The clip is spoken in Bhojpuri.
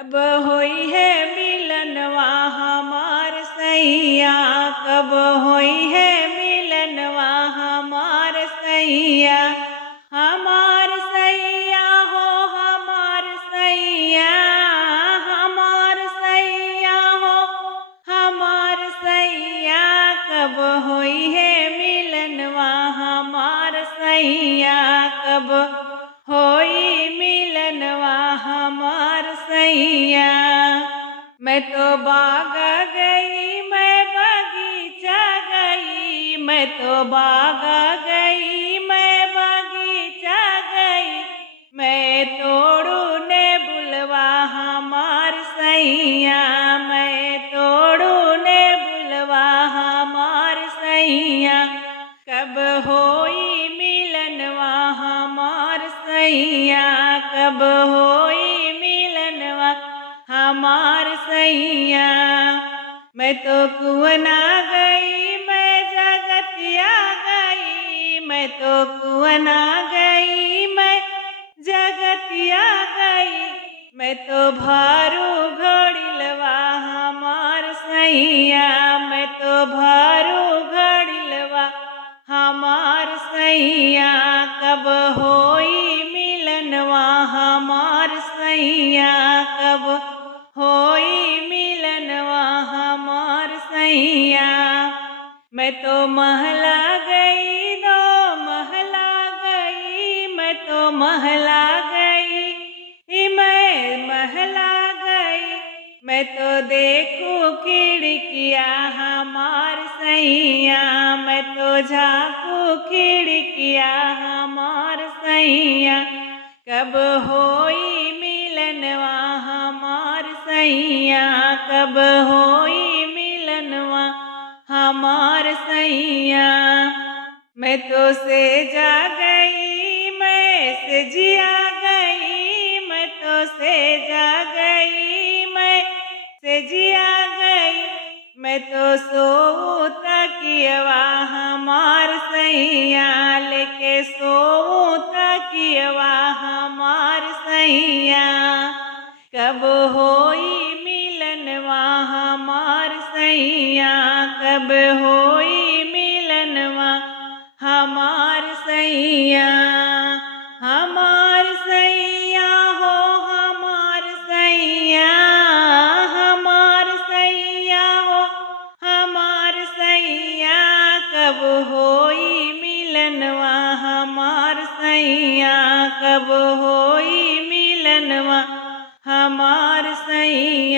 कब होई है मिलनवा हमार सैया, कब होई है मिलनवा हमार सैया। हमार सैया हो हमार सैया, हमार सैया हो हमार सैया। कब होई है मिलनवा हमार सैया, कब होई मिलनवा हमार सैया। मैं तो बाग गई मैं बगीचा गई, मैं तो बाग गई मैं बगीचा गई। मैं तोड़ू ने बुलवा हमार सैया, मैं तोड़ू ने बुलवा हमार सैया। कब होई मिलनवा हमार सैया, कब होई मिलनवा हमार सैया। मैं तो कुआना गई मैं जगतिया गई, मैं तो कुआना गई मैं जगतिया गई। मैं तो भारू घड़िलवा हमार सैया, मैं तो भारू घड़िलवा हमार सैया। कब होई मिलनवा हमार सैया, कब होई मिलनवा हमार सैया। मैं तो महला गई दो महला गई, मैं तो महला गई मैं महला गई। मैं तो देखूं खिड़किया हमार सैया, मैं तो झांकू खिड़किया हमार सैया। कब होई मिलनवा हमार सैया, कब होई मिलनवा हमार सैया। मैं तो सेजा गई मैं सेजिया गई, मैं तो सेजा गई मैं सेजिया गई। मैं तो सोऊं तकियवा हमार सैया, लेके सोऊं तकियवा हमार सैया। कब होई मिलनवा हमार सैया, कब होई मिलनवा हमार सैया। हमार सैया हो हमार सैया, हमार सैया हो हमार सैया। कब होई मिलनवा हमार सैया, कब होई मिलनवा हमार सैया।